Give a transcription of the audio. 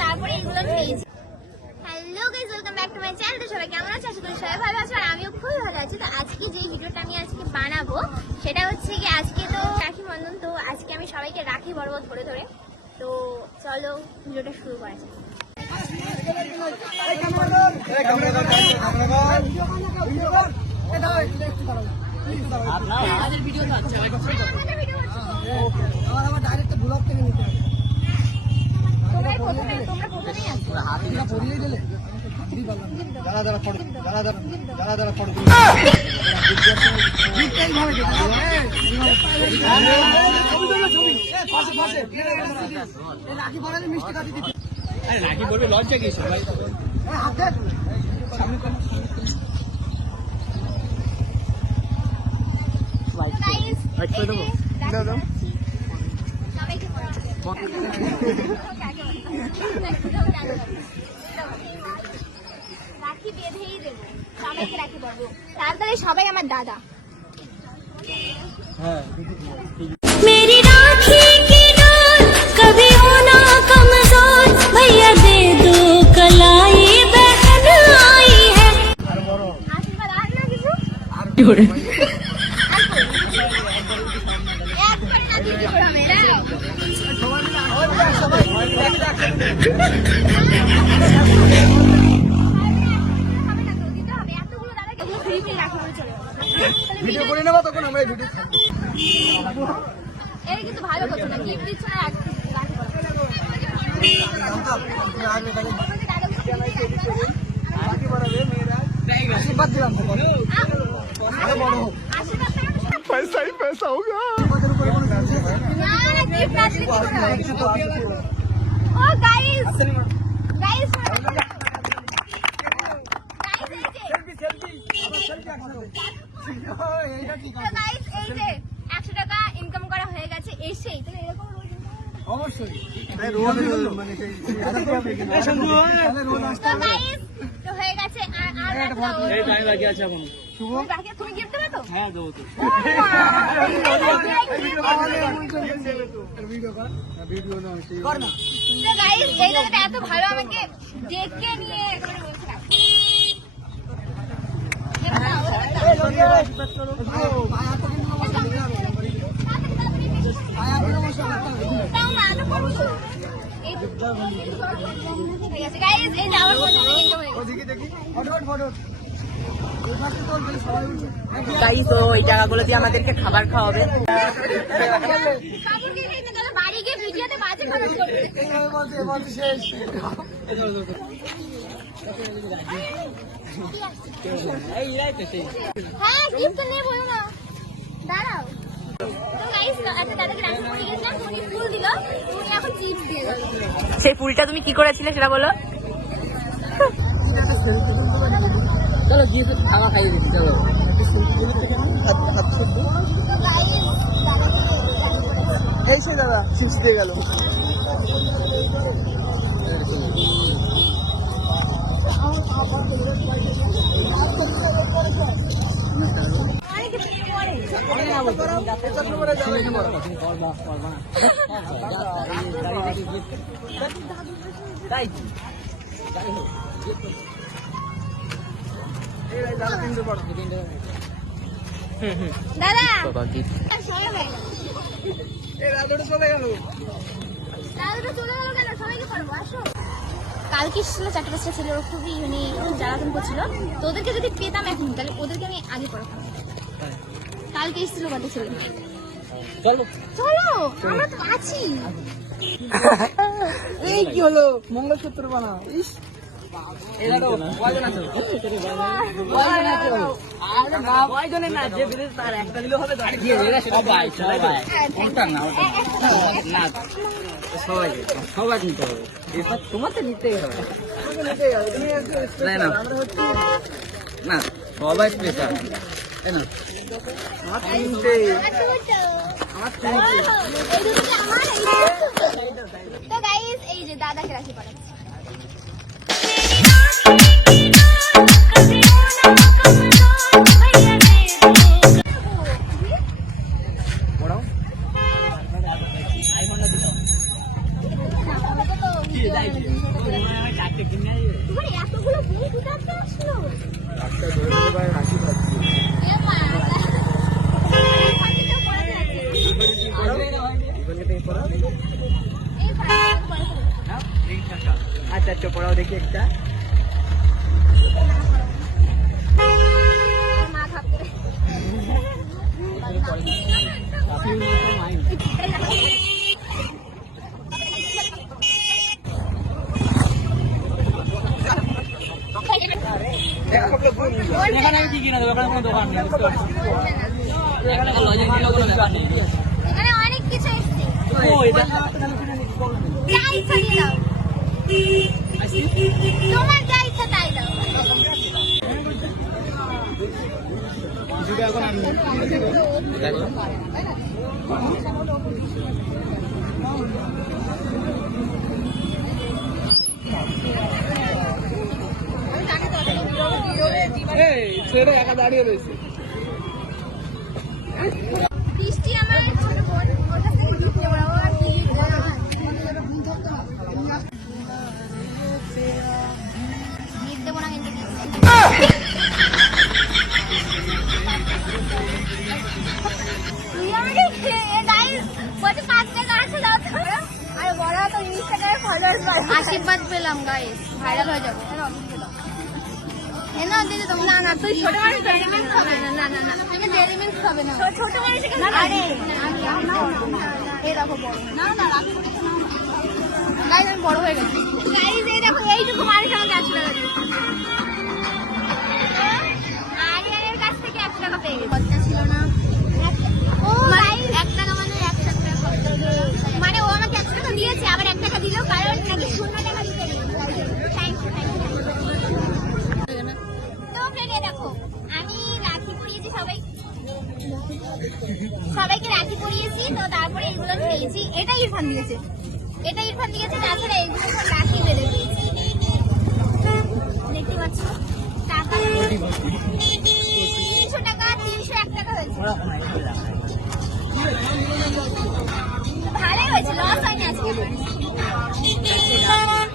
তারপরে hello guys welcome back to my channel তো সবাই কেমন আছে আশা সবাই ভালো আছে আর আমিও খুবই ভালো। আছি তো আজকে যে ভিডিওটা আমি আজকে বানাবো, সেটা হচ্ছে কি আজকে তো রাখি বন্ধন। তো আজকে আমি সবাইকে রাখি বরাবর ধরে ধরে। তো চলো ভিডিওটা শুরু করা যাক। আমাদের ভিডিও যারা যারা ফটো যারা যারা যারা নাকি বলবে লজ্জা কি সবাই। সবাইকে রাখি বেঁধেই দেবো সবাইকে রাখি পরবো তাড়াতাড়ি সবাই আমার দাদা मेरी राखी की डोर कभी होना कमजोर भैया दे दो कलाई बहन आई है আশীর্বাদ আর না কিছু এক করে না দুটো করে হবে না হবে ভিডিও করে নেবো তখন আমরা এই ভিডিও ছাড়বো এটা কিন্তু ভালো কথা না গিফট দিচ্ছ না রাখি রাখি বলো। আমাদের দাদাগুলো free free রাখি বলো না? আশীর্বাদ দিলাম তো বলো। আরো বড় হোক আশীর্বাদ পেয়ে আমি সব- পয়সা ही पैसा होगा আমাদের এই যে 100 টাকা ইনকাম করা হয়ে গেছে এসেই। তাহলে এরকম রোজ income করতে হবে। অবশ্যই। রোজ মানে সেই তাহলে রোজ আসতে তো হবে। guys, তো হয়ে গেছে আর আর একটা দাও। এই টাইম বাকি আছে এখন। শুভ? তুমি বাকি দেবে তো? হ্যাঁ দেবো তো। ভিডিও কর ভিডিও না সেই কর না তো guys, এই দাদাটা এত ভালো আমাকে ডেকে নিয়ে তাই তো ওই টাকাগুলো দিয়ে আমাদেরকে খাবার খাওয়াবে। শেষ। এই এরাই তো সেই হ্যাঁ, না। দাঁড়াও। সেই ফুলটা তুমি কি করেছিলে সেটা বলো চলো গিয়ে খাওয়া খাইয়ে দিচ্ছি চলো এই সে দাদা দিয়ে গেল তাই দাদা। গেল। এই রাজুটা চলে গেল। দাদুটা চলে গেল কেন? সবাইকে পারব আসো। কালকে ছিল চারটে পাঁচটা ছিল ওরা খুবই মানে জ্বালাতন করছিল। তো ওদেরকে যদি পেতাম এখন তাহলে ওদেরকে আমি আগে পড়াতাম। কালকে এসেছিল কত ছিল। চলো। আমরা তো আছি। এই কি হলো? মঙ্গলসূত্র বানা ইস। এরা তো কয়জন আছো? আরে না সবাই সবাই নিতে হবে। এবার তোমার নিতেই হবে। না? দাদাকে রাখি পড়াচ্ছি। দেখি একটা। এখানে কোনো দোকান নেই এখানে কোনো লজেন কিনা কোনো ব্যাপার নেই এখানে অনেক কিছু এসছে। ও এটা তোমার যা ইচ্ছা তাই দাও। একা দাঁড়িয়ে রয়েছে। বৃষ্টি আমার ছোট বোন ওর কাছ থেকে ভাইরাল হয়ে যাব। না না তুই ছোট মানুষ ডেরি মিল্ক খাবে না না না না তুমি ডেরি মিল্ক খাবে না। ছোট মানুষ আরে এই দেখো বড়। না না রাখি আমি বড় হয়ে গেছি। গাইস এই দেখো এইটুকু মানুষ আমাকে একশো টাকা দিয়েছে দেখো আমি রাখি পরিয়েছি সবাই সবাইকে রাখি পরিয়েছি তো তারপরে এগুলো খেয়েছি এটা ইরফান দিয়েছে এটা ইরফান দিয়েছে তাছাড়া এগুলো সব রাখি বেঁধে দিয়েছি দেখতে পাচ্ছ টাকা তিনশো টাকা তিনশো এক টাকা হয়েছে ভালোই হয়েছে লস হয়নি আজকে আমার।